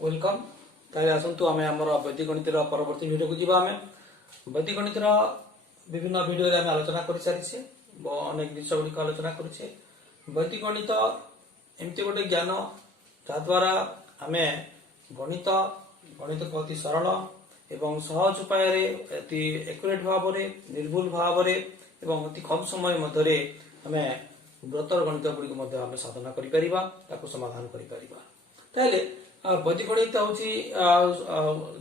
Welcome ताले आसंतु आमे हमर वैदिक गणितर परवर्ती वीडियो को जीवा आमे वैदिक गणितर विभिन्न वीडियो रे आमे आलोचना करि सारिछे अनेक विषय गुडी आलोचना करिछे। वैदिक गणित एमती गोटे ज्ञान जा द्वारा आमे गणित गणित को अति सरल एवं सहज उपाय रे अति एक्यूरेट भाव रे निर्भुल भाव रे एवं अति कम समय मध्य रे आमे व्रतर गणित गुडी को मध्य आमे साधना करि परिबा ताको समाधान करि परिबा। ताले वैदिक गणित होची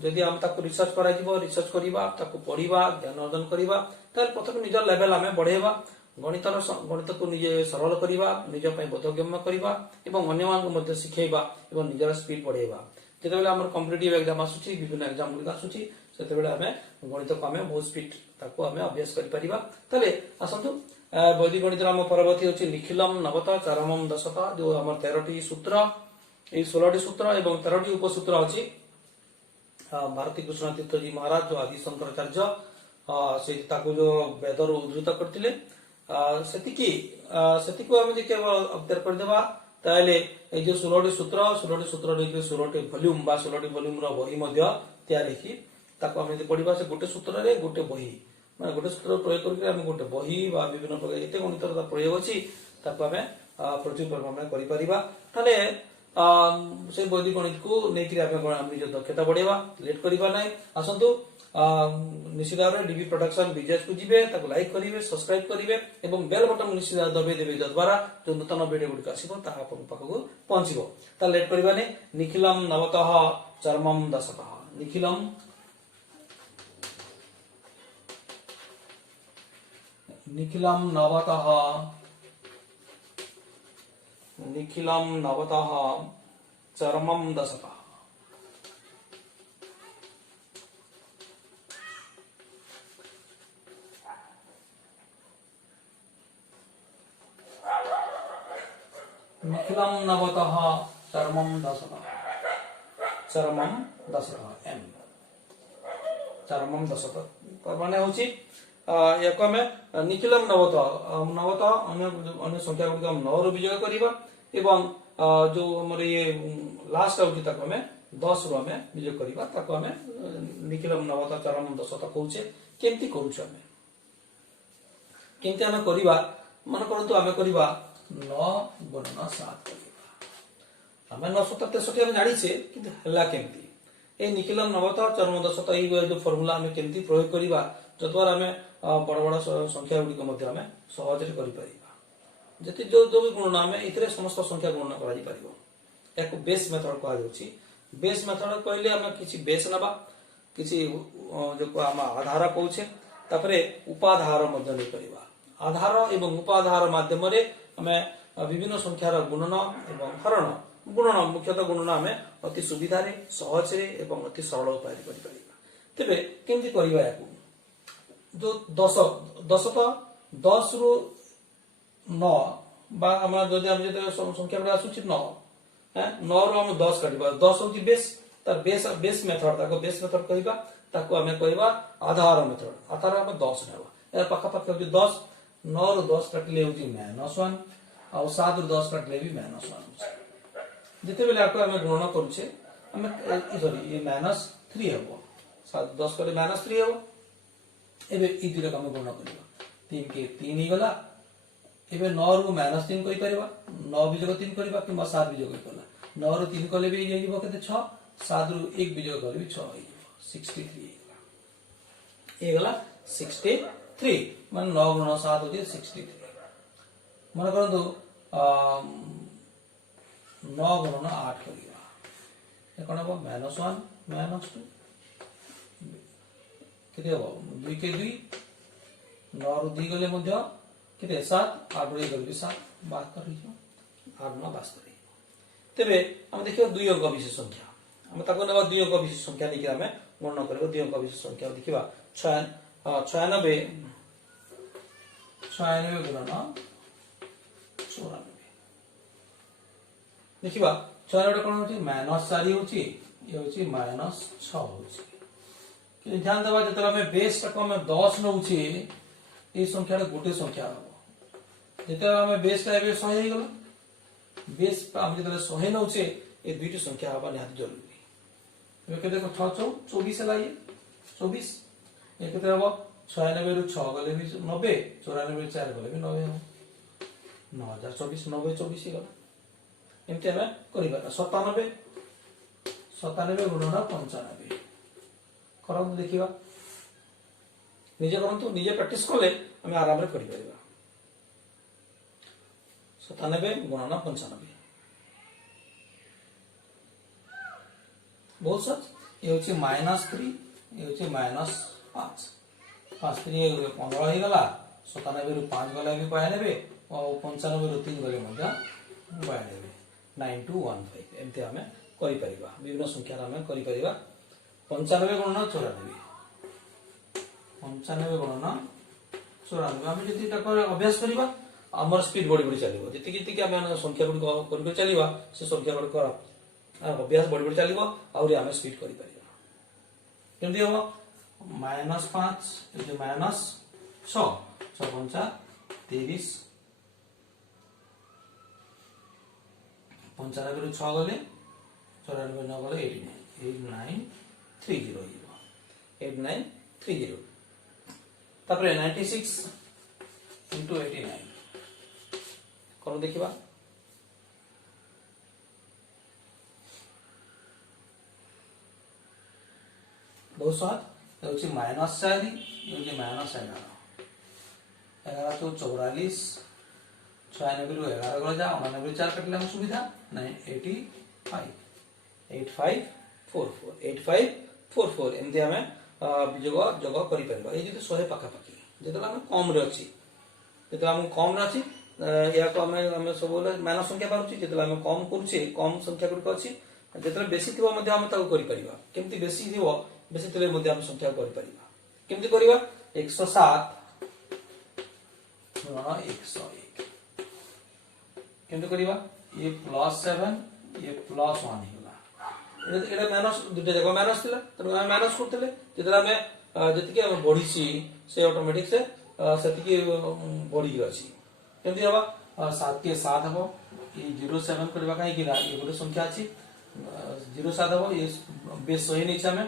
जदि हम ताको रिसर्च करा जिवो रिसर्च करिबा ताको पढिबा ज्ञान अर्जन करिबा तार प्रथम निजर लेवल आमे बढ़ेबा गणित को निजे सरल करिबा निज पय बोधगम्य करिबा एवं अन्य मान को मध्य सिखेबा एवं निजर स्पीड बढ़ेबा। जेते बेले हमर कॉम्पिटिटिव एग्जाम आसुची विभिन्न एग्जाम गुडी आसुची सेते बेले हमें गणित को हमें बहुत स्पीड ताको हमें अभ्यास करि परिबा। तले आसंतु वैदिक गणित हम परवर्ती होची निखिलम नवता चरमम दशता जो हमर 13टी सूत्र ए 16टी सूत्र एवं 13टी उपसूत्र अछि। भारती कृष्ण तीर्थ जी महाराज जो आदि शंकराचार्य से ताको जो वेदर उद्धृत करथिले सेति को हम जे केवल ऑब्जर्व कर देबा ताले ए जो 16टी सूत्र रे 16टी वॉल्यूम बा 16टी वॉल्यूम रो बही मध्य तयार हेछि ताको हम जे पढिबा से गोटे सूत्र रे गोटे बही माने गोटे सूत्र प्रयोग करके हम गोटे बही बा विभिन्न प्रकार एते गणित रो प्रयोग अछि ताको हम प्रचुर परिमाण में करि परिबा। ताले से वैदिक गणित को नेकी आमे निज दक्षता बढ़ेबा लेट करिबा नै। आसंतु निश्चित भाव डीबी प्रोडक्शन बिजनेस को जीवे ताको लाइक करिवे सब्सक्राइब करिवे एवं बेल बटन निश्चित दबे देबे जद्वारा जो नूतन वीडियो गुडी आसीबो ताहा आपन पाखको पहुंचीबो। ता लेट करिबा नै। निखिलम नवतः चरमम दशतः निखिलम नवतः चरमम दशतः निखिलम नवतः चरमम दशतः एम चरमम दशतः माने होची याको हमें निखिलम नवतः अन्य संख्या गुडी हम 9 रो विजय करिबा एवं जो हमर ये लास्ट आउट ताको हमें 10 रो हमें विजय करिबा ताको हमें निखिलम नवतः चरमम दशतः कहूचे। केमती करूछ हमें केमती हमें करिबा मन करंतु हमें करिबा 9 गुणन 7 करिबा हमें 9 7 63 हम जानि छे किंतु हल्ला केमती ए निखिलम नवतः चरमम दशतः ई जो फार्मूला हमें केमती प्रयोग करिबा जद्वारा हमें बड़ बड़ संख्या गुडी को मध्य हमें सहज रे करि परिबा। जति जो जो भी गुणन हमें इतरे समस्त संख्या गुणन करा जी परिबो एको बेस मेथड कहा जाउची। बेस मेथड कहले हमें किछि बेस नबा किछि जो को हम आधार कहूचे तापरे उपाधार मध्य नै परिबा। आधार एवं उपाधार माध्यम रे हमें विभिन्न संख्यार गुणन एवं हरण गुणन मुख्यतः गुणन हमें अति सुविधा रे सहज रे एवं अति सरल उपाय रे करि परिबा। तबे केमति करिबा याकू जो 10 रु 9 बा हम जदि हम जे संख्या गुडी आसुची 9 9 रु हम 10 काटिबा 10 होची बेस तार बेस मेथड ताको बेस मेथड कहिबा ताको हमें कहिबा आधार मेथड आधार हम 10 नेबा ए पाखा पाखा होची 10 9 रु 10 काटले होची -1 आ 7 रु 10 काटले भी -1 होची। जते बेले आको हमें गुणन करूचे हमें सॉरी ये -3 हबो 7 10 करे -3 हबो एबे ई दिरा हम गुणन करिबा 3 के 3 ही गला एबे 9 रु -3 कहि परिबा 9 विजय 3 करिबा कि 7 विजय करिबा 9 रु 3 कले भी जाई जिवो केते 6 7 रु 1 विजय कले भी 6 होई 63 ए गला 63 मान 9 गुणन 7 होती 63 मन करदो 9 गुणन 8 करिबा ए कोन हो -1 -2 केते हो 2 के 2 9 रु 2 गले मध्य केते 7 8 रु 1 गले 7 72 हिजो 8 9 72 तबे हम देखियो 2 अंक विशेष संख्या हम ताको नेबा 2 अंक विशेष संख्या देखि हमें गणना करबो 2 अंक विशेष संख्या देखिबा 96 गुणन 94 देखिबा 96 कोन होची -4 होची ये होची -6 होची कि ध्यान देबा जतरा हमें बेस तक हमें 10 नउची ए संख्या गोटे संख्या हबो जतरा हमें बेस का एबे 100 हे गेल बेस हम जतरा 100 नउचे ए दुईटी संख्या हबा निहात जरूरी ये देखो 24 है ये 24 ये केते हबो 96 रु 6 गले भी 90 94 रु 4 गले भी 90 हबो 9024 90 24 ही गला एमते हमें करिबा 97 97 गुणन 95 करन देखिबा निजे करंतु निजे प्रैक्टिस कले हमें आराम रे करि परिबा 97 गुणन 95 बहुत सच ये होची -3 ये होची -5 5 3 15 ही गला 97 रु 5 गला भी 92 और 95 रु 3 गले मध्य 92 9215 एमते हमें करि परिबा विभिन्न संख्या हमें करि परिबा 95 गुणन 94 95 गुणन 94 हम जति तकर अभ्यास करिबा हमर स्पीड बढ़ी बढ़ी चलिबो जति कि हम संख्या गुडी करि चलिबा से संख्या गुडी कर अभ्यास बढ़ी बढ़ी चलिबो और हम स्पीड करि परिबा केमति हो -5 ये -6 6 5 30 95 रु 6 गले 94 न गले 8930 8930 तापरे 96 into 89 करो देखिबा बहुत सात होची -4 ये -11 11 तो 44 96 रु 11 गला जा 89 4 कटले हम सुविधा 8544 एमती हमें जोग जोग करि परबा ए जे 100 पाखा पाखी जेतला हम कम रे अछि जेतला हम कम रे अछि या को हमें सब बोले मान संख्या पारुछि जेतला हम कम करूछि कम संख्या गुडी अछि जेतला बेसी थिबो मध्ये हम ताको करि परबा केमति बेसी थिबो बेसी तले मध्ये हम संख्या करि परबा केमति करबा 107 101 केमति करबा ये +7 ये +1 हिला एटा माइनस दुटे जगह माइनस थिला त हम माइनस करतले जेतला हम जति हम बढ़ीसी से ऑटोमेटिक से सेति की बढ़ी अछि केमति हबा 7 के 7 हबो ये 07 करबा काई कि ये गोटे संख्या अछि 07 हबो ये बेस 100 नै छै हमें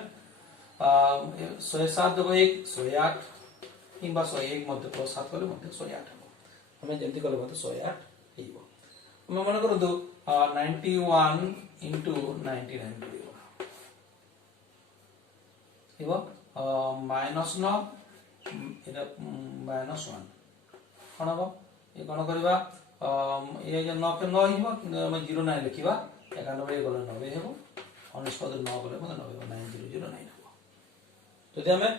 107 जगह 1 108 किंबा 101 मध्ये +7 करले मध्ये 108 हबो हमें जेमति करले मध्ये 108 हेबो हम मन करदो 91 into 99 हेबो -9 एटा -1 कोन हबो ये कोन करबा ये जे 9 के 9 हिबो कि हम 09 लिखिबा 91 गले 90 हेबो 19 9 गले 90 9009 हेबो जदि हमें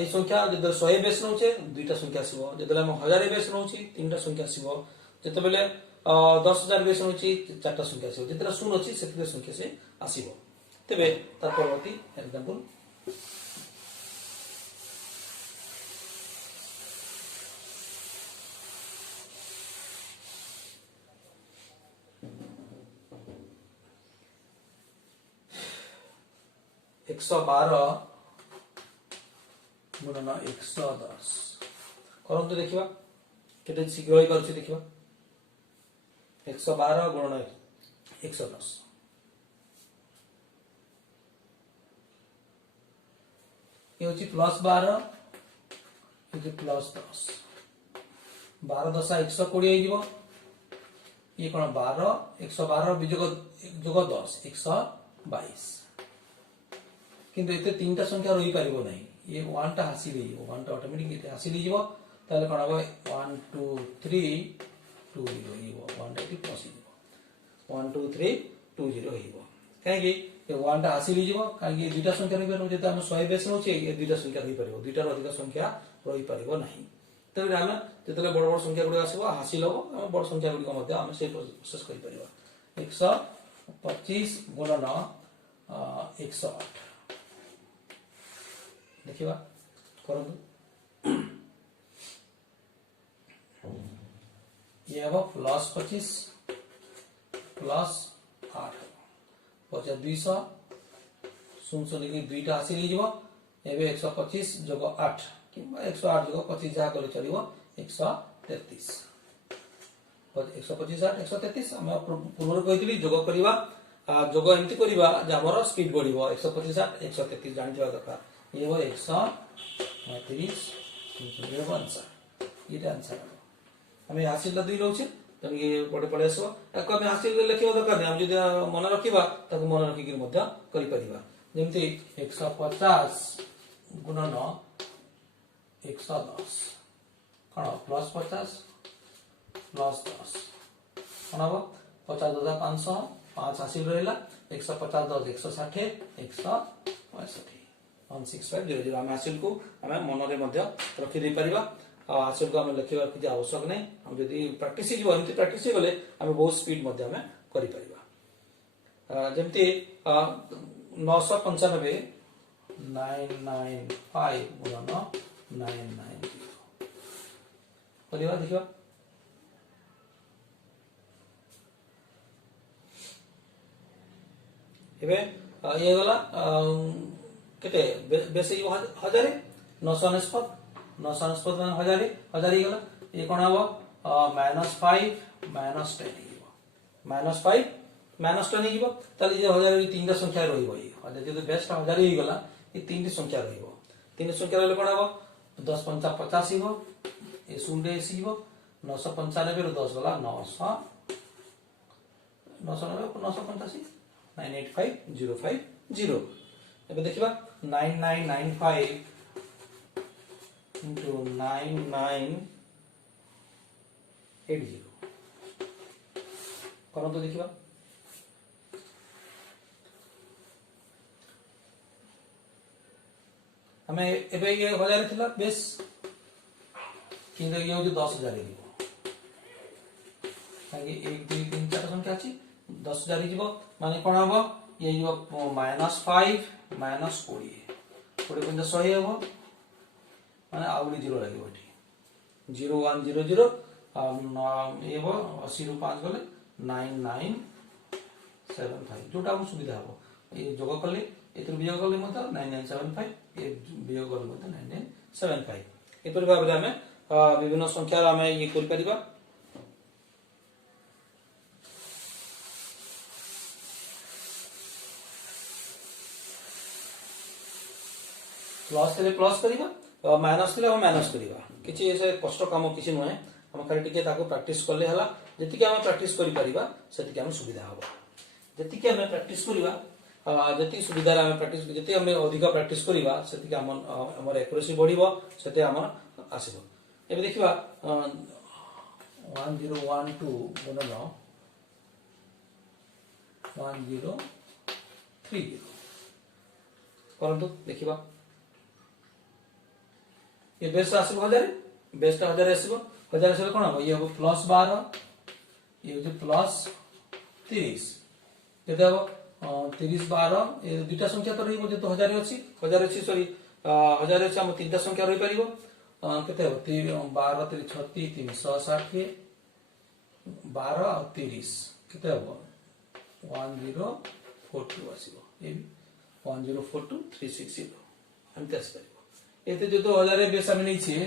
ए संख्या जदि 100 बेस नउचे दुईटा संख्या आसीबो जदि हम 1000 बेस नउची तीनटा संख्या आसीबो जते बेले 10000 बेस नउची चारटा संख्या आसीबो जते शून्य अछि सेते संख्या से आसीबो तबे तार परवर्ती एग्जांपल एक 112 गुणन 110 करंतु देखिबा केते शीघ्र होई परछि देखिबा 112 गुणन 110 ये होची +12 ये +10 12 10 120 हे जिवो ये कोन 12 112 विजोग 10 122 किंतु एते तीनटा संख्या रही पारिबो नहीं ये 1 टा हासिल हिबो 1 टा ऑटोमेटिक एते हासिल हिबो ताले कोन हबो 1 2 3 2 0 हिबो 1 टा प्लस हिबो 1 2 3 2 0 हिबो काहे कि ये 1 टा हासिल हिबो काहे कि दुटा संख्या रही पारिबो जेता हम 100 बेस नउचे ये दुटा संख्या रही पारिबो दुटा अधिक संख्या रही पारिबो नहीं तबे हम जेतले बड़ बड़ संख्या गुडी आसीबो हासिल हबो हम बड़ संख्या गुडी मध्ये हम से प्रोसेस करि परिबो 125 गुणन 108 देखिबा करंतु ये हबो +25 +8 पचा 200 सुनसो लेकिन दुईटा आसी ले जिवो एबे 125 जोग 8 किबा 108 जोग 25 जा करे चलिवो 133 125 8 133 हम पूर्व कहितली जोग करिबा जोग एमती करवा आमर स्पीड बढ़ 125 133 जानी दरकार ये 130 आंसर ये आंसर आम हासिल 2 रोचे तेणु ये पड़े पड़े आस हासिल लिखा दरकार नहीं आम मन रखा मन रखिक जमी 150 गुणन 110 कौन प्लस 50 प्लस 10 कौन हम 50,500 5 हासिल रहा 150 10 160 165 16500 आम हासिल को आम मन में रखिदे पार हासिल को आम लिखा किसी आवश्यक नहीं आम जब प्राक्ट एमती प्राक्ट गले आम बहुत स्पीड जमती 995 995 गुणन 990 देखा ये गला केते बेस 1000 999 999 1000 1000 गला ये कौन हम -5 -10 -5 -10 हो ताले जे 1000 तीन संख्या रहिबो ये बेस्ट 1000 ही गला ये तीन संख्या रहिबो तीन संख्या रहले कौन हम 10 5 50 हो ये 0 एसीबो 995 रो 10 गला 900 990 985 985050 एबे देखिबा 9995 into 9980 कौन तो देखिबा हमें एबे ये 1000 थिला बेस किंतु ये हो 10000 दिबो ताकि 1 2 3 4 संख्या अछि 10000 जीव माने कौन हम ये -5 -20 20 पंजा 100 हम माने आउडी 0 लगे 0 1 0 0 ये 80 रु 5 गले 9975 जोटा हम सुविधा हम ये जोग कले एतर वियोग कले मत 9975 ये वियोग कले मत 9975 एपर भाबे हमें विभिन्न संख्या हमें ये कर परिबा प्लस थे प्लस करवा माइनस थे माइनस करवा किसी ऐसे कष्ट काम किसी नुहे आम खाली टी प्राक्ट कले जी आम प्राक्ट कर सुविधा हम जी आम प्राक्ट करवा जी सुविधा प्राक्ट जी आम अधिक प्राक्ट करवा से आम एक्यूरेसी बढ़ो से आम आसब ए देखा 1012 गुणन 1030 करंतु देखा ये बेस आस 1000 बेस 1000 आस 1000 आस कौन हम ये हम प्लस 12 ये हूँ प्लस 30 के 30 12 ये दुटा संख्या तो रही जो 1000 अच्छी 1000 अच्छी सॉरी 1000 अच्छी आम 3टा संख्या रही पार के 12 3 36 360 12 और 30 के 1042 आसो 1042 360 एमती आसपार एते जो 1000 बेस आम नहीं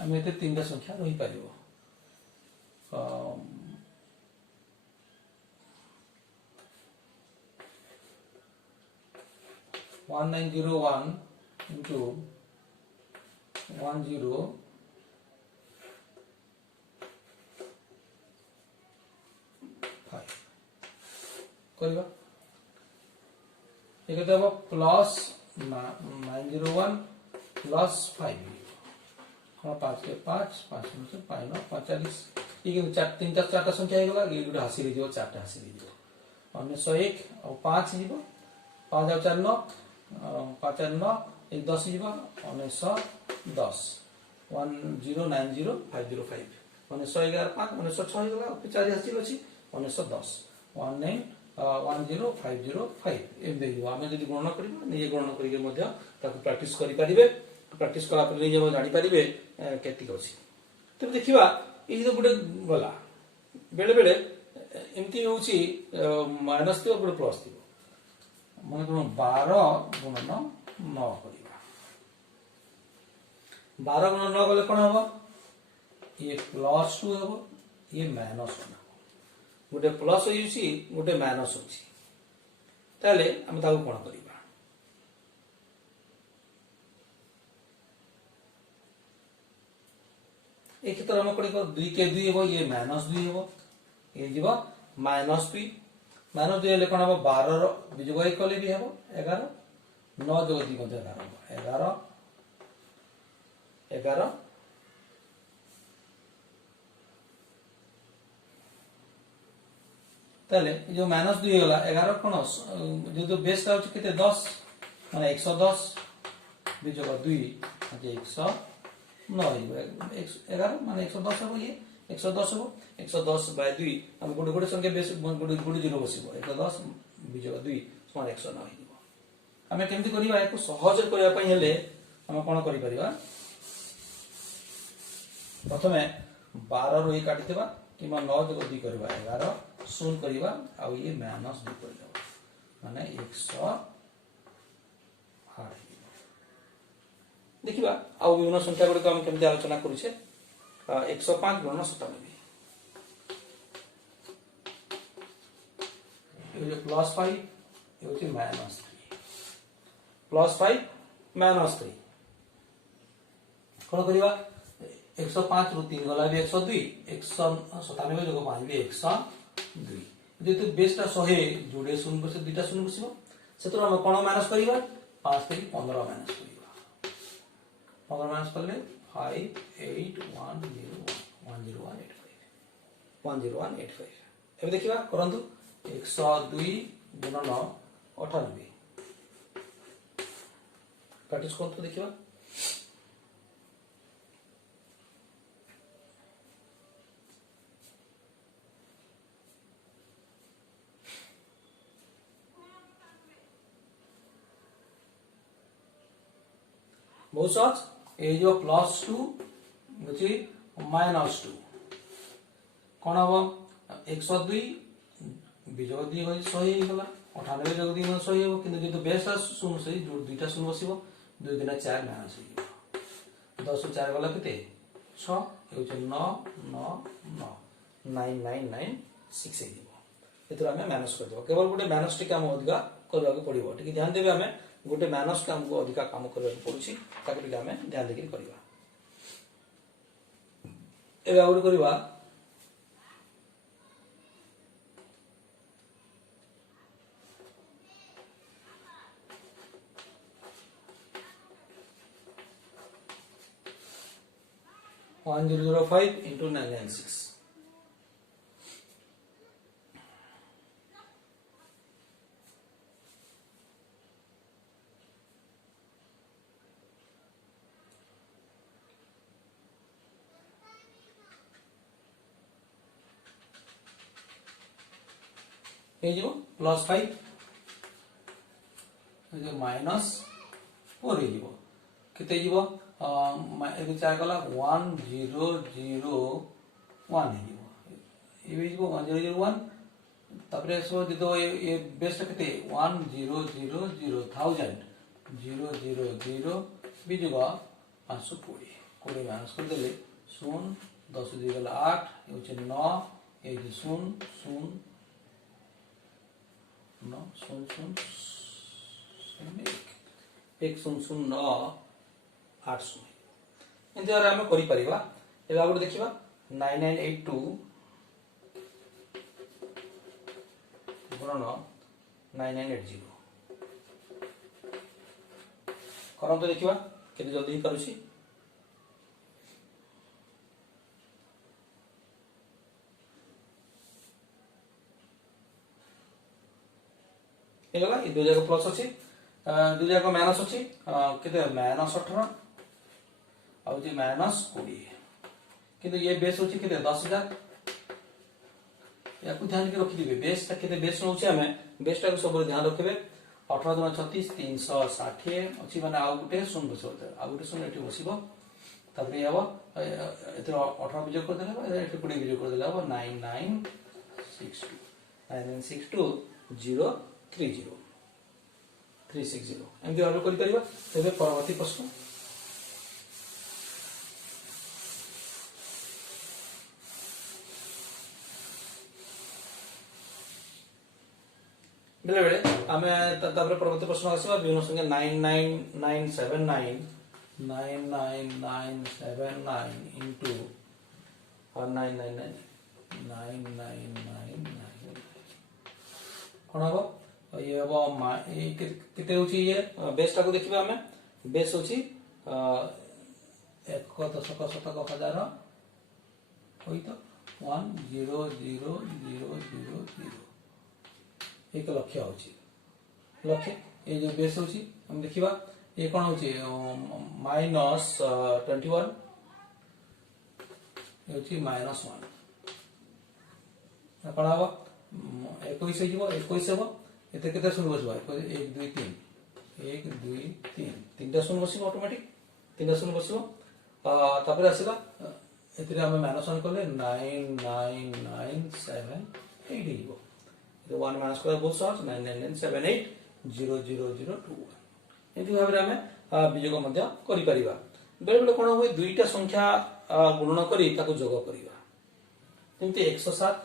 आम एते 3टा संख्या रही पार 1901 into 10 करवा ये कहते हैं प्लस 901 प्लस 5 हाँ 5 के 5 5 से 45 ये तीन चार संख्या होगा ये गोटे हासिल हो 4टा हासिल हो 101 और 5 जीव 5 और 4 9 5 और 9 एक 10 जीव 1910 1090505 1911 5 1906 होगा 4 हासिल अच्छी 1910 1910505 एम आम जब गणना करेंगे गणना करके प्राक्ट करेंगे प्राक्ट कलापर नहीं जानी पारे केतिक अच्छी तेज देखा ये जो गोटे गला बेले बेले एमती हूँ माइनस थी गोटे प्लस थी मन कौन 12 गुणन 9 करवा 12 गुणन 9 कले कौन हम ये +2 हम ये -1 गोटे प्लस हो गोटे माइनस होची ताले हम ताको कोन करिबा ए क्षेत्र हम कोन 2 के 2 हेबो ये -2 हेबो ये जीव -2 -2 हेले कोन हम 12 रो बीजगय कले भी हेबो 11 9 जोग 2 11 11 11 ताले जो -2 होला 11 कोन जो बेस का होची केते 10 माने 110 बीजक 2 म्हणजे 109 11 माने 110 हो ये 110 हो 110 बाय 2 हम गोटे गोटे संख्या बेस गोटे जीरो बसिबो 110 बीजक 2 समान 109 हिबो हमें केमति करिबा एको सहज करिया पई हेले हम कोन करि परिबा प्रथमे 12 रो 1 काटि देबा किमा 9 जोग 2 करबा 11 शून करिबा आ ये -2 करिबा माने 108 देखिबा आ विभिन्न संख्या गुडी हम केमति आलोचना करूछे 105 गुणन 97 ये +5 ये होची -3 +5 -3 कोन करिबा 105 रु 3 गला भी 102 197 जोग 5 भी 102 जेतु बेसटा 100 जोडे शून्य बसे दुटा शून्य बसिबो सेतरो हम कोन माइनस करिबा 5 থেকে 15 माइनस करिबा 15 माइनस करले 101010185 एबे देखिबा करंतु 102 गुणन 98 काटिस कोन तो देखिबा बहुत सहज ये जो +2 होची -2 कोन हबो 102 बीजक 2 होई 100 हे गला 98 जोग 2 100 हेबो किंतु जेतु बेस शून्य से जो दुटा शून्य बसिबो 2 गुना 4 माइनस हो 10 4 गला केते 6 होची 9 9 9 9996 हेबो एतरा हमें माइनस कर देबो केवल गोटे माइनस टिक हम अधिका करबा को पड़िबो ठीक ध्यान देबे हमें गोटे माइनस का हमको अधिका काम करबा को पड़ुची ताकि टिक हमें ध्यान देके करबा एबे आउट करबा (1005 into 996) ये जो +5 ये -4 हे जीवो केते जीवो ए 4 गला 1001 हे जीवो ये भी जीवो 1001 तापरे सो दिदो ये बेस केते 1000 भी जीवो 520 कोडे माइनस कर देले 0 10 2 गला 8 ये होचे 9 ये 0 0 9 0 0 1 0 0 9 8 0 एंते आरे हम करि परिबा एबा गुड देखिबा 9982 गुणन 9980 करन तो देखिबा केते जल्दी ही करूची एगला ई दो जगह प्लस अछि दो जगह माइनस अछि केते -18 आ जे -20 किंतु ये बेस होछि केते 10000 या को ध्यान के रखि दिबे बेस ता केते बेस होछि हमें बेस ता को सब ध्यान रखिबे 18 गुना 36 360 अछि माने आ गुटे सुन बसो आ गुटे सुन एठी बसिबो तबे हेबो एतर 18 बिजोग कर देले एठी 20 बिजोग कर देले हेबो 9962 030 360 एमती भाव करि परिबा तबे परवर्ती प्रश्न बेले बेले आमे तापर परवर्ती प्रश्न आसीबा विभिन्न संख्या 99979 into 9999 कौन हम ये हम केते होची ये बेस टाको देखिबा हमें बेस होची 1 दशक शतक हजार होई तो 1000000 एक लक्ष्य होची लक्ष्य ये जो बेस होची हम देखिबा ये कौन होची -21 ये होची -1 कौन हम 21 जीवो 21 हेबो एते केते शून्य बसबा 1 2 3 1 2 3 तीनटा शून्य बसिबो ऑटोमेटिक तीनटा शून्य बसिबो तापर आसीला एतिरे हम -1 करले 99978 जीवो तो 1 माइनस कर बहुत सहज 99978000021 एति भाबरे हम वियोग मध्य करि परिबा बेले बेले कोन होय दुईटा संख्या गुणन करी ताको जोग करिबा जेंति 107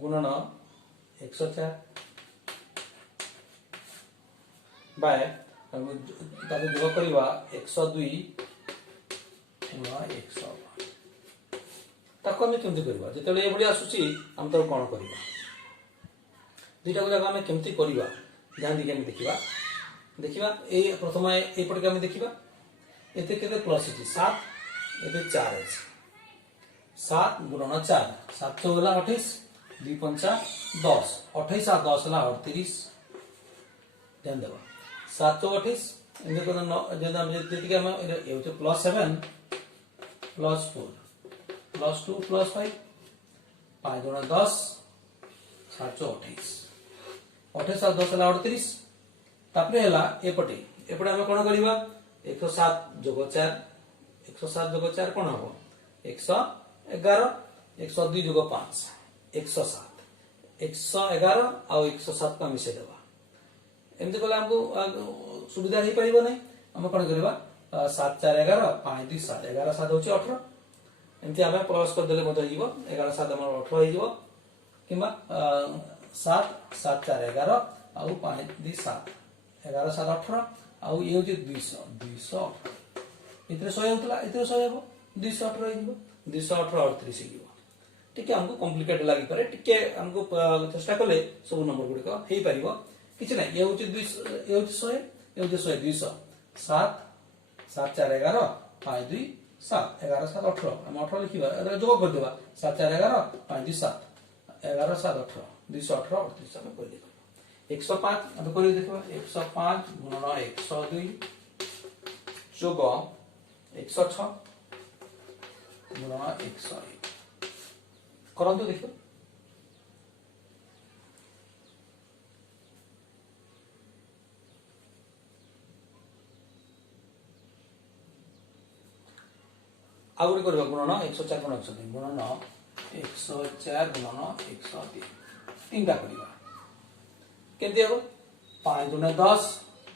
गुणन 104 बाय ताको जोग करिबा 102 गुणन 100 ताको हम केमति करिबा जेतले ए बडी आसुची हम तो कोन करिबा दुईटा को जगह हम केमति करिबा ध्यान दिके हम देखिबा ए प्रथम ए पट के हम देखिबा एते केते प्लस अछि 7 एते 4 अछि 7 गुणन 4 7 होला 28 2 पंचा 10 28 आ 10 होला 38 ध्यान देबा 7 तो 28 इने को जेदा हम जेति के हम ए होते +7 +4 +2 +5 5 गुणन 10 7 28 28 आ 10 होला 38 तापरे हला एपटे हम कोन करिबा 107 जोग 4 107 जोग 4 कोन हबो 111 102 जोग 5 107 111 आ 107 का मिसे देबा एमते कोला हमको सुविधा नहीं परिबो नै हम कोन करबा 7 4 11 5 2 7 11 7 होची 18 एमते हम प्लस कर देले मत हिबो 11 7 हमर 18 हिबो किबा 7 7 4 11 आ 5 2 7 11 7 18 आउ ये होची 200 इतरे 100 होतला इतरे 100 हेबो 218 हिबो 218 38 हिबो ठीक है हमको कॉम्प्लिकेटेड लागि पारे ठीक है हमको चेष्टा करले सब नंबर गुडी को हेई परिबो किछ नै ये होची 200 ये होची 100 ये होची 100 200 7 7 4 11 5 2 7 11 7 18 हम 18 लिखिबा जोग कर देबा 7 4 11 5 2 7 11 7 18 218 38 हम कर देबा 105 अब कोई देखो 105 गुणन 102 जोग 106 गुणन 101 करंतु देखो आउरी करबा गुणन 104 गुणन 102 गुणन 104 गुणन 103 तीनटा करबा केते हो 5 गुणे 10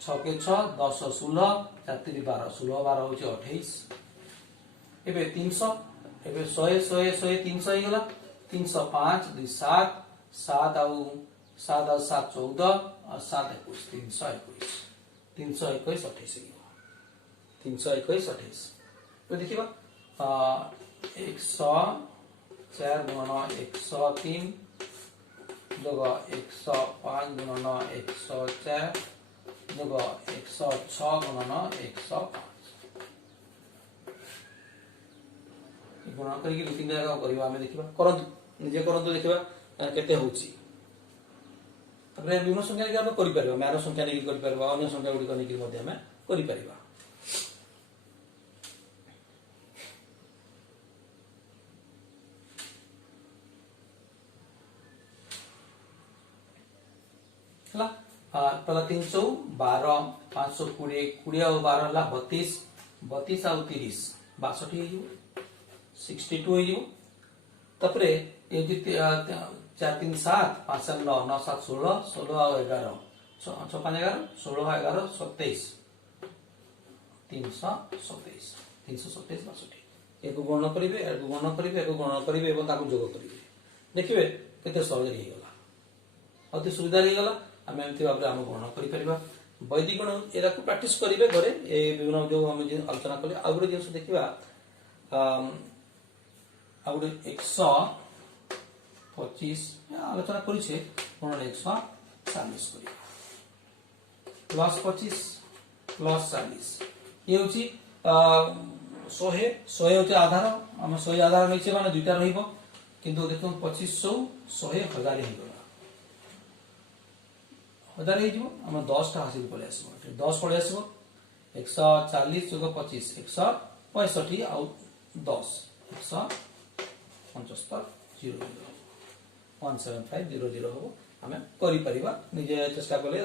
6 के 6 10 16 4 3 12 16 12 होची 28 एबे 300 एबे 100 100 100 300 ही गला 305 2 7 7 आउ 7 आउ 7 14 और 7 21 321 321 28 321 28 तो देखिबा 104 गुणन 103 जोग 105 गुणन 104 जोग 106 गुणन 105 गुणन करके दु तीन जगह करबा हमें देखिबा करंतु निजे करंतु देखिबा केते होची तबरे विभिन्न संख्या के हम करि परबा मारो संख्या नहीं करि परबा अन्य संख्या गुडी कनि कि मध्ये हम करि परबा हला पहला 312 520 20 और 12 हला 32 32 और 30 62 हे 62 हे तपरे ये जे 4 3 7 5 7 9 9 7 16 16 और 11 6 5 11 16 11 27 327 327 62 एक गणना करिवे एक गणना करिवे एक गणना करिवे एवं ताको जोग करिवे देखिबे केते सहज रे गला अति सुविधा गला आम एमती भाव आम गणना कर वैदिक गणित एरा प्राक्ट करेंगे घरे विभिन्न जो आम आलोचना कले आ गए जिन देखा आ गए 125 आलोचना करुचे 140 प्लस 25 प्लस 40 ये हूँ 100 हूँ आधार आम 100 आधार नहीं माने दुईटा किंतु देखो 2500 100 1000 हजार आम 10 टा हासिल पलि आस 10 पलि आस 140 + 25 165 आउ 10 175 0 17500 हम आम कर निजे चेष्टा कले ये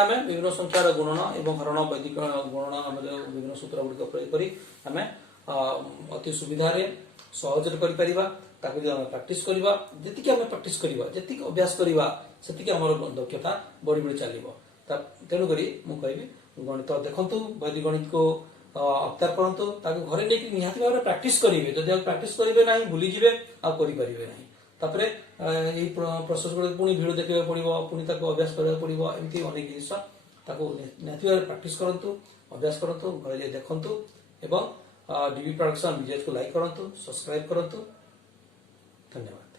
आम विभिन्न संख्यार गुणन एवं हरण वैदिक गुणन आम विभिन्न सूत्र गुड़िक प्रयोग कर अति सुविधा सहज कर प्राक्ट करवा जी आम प्राक्ट करवा जी अभ्यास करवा से दक्षता बढ़ी बढ़ी चलो तेणुक मुझे गणित देखु वैदिक गणित को अख्तियार करूँ घरे नहीं निहाती भाव में प्राक्ट करेंगे जब प्राक्ट करेंगे ना भूलीजे आपारे ना प्रोसेस गुड़ पुणी भिड देखा पड़ो पुणी अभ्यास करा पड़ो एमती अनेक जिन निहाती भाव प्राक्ट करूँ अभ्यास करूँ घरे देखु एवं डीबी प्रोडक्शन वीडियोज को लाइक करूँ सब्सक्राइब करूँ धन्यवाद।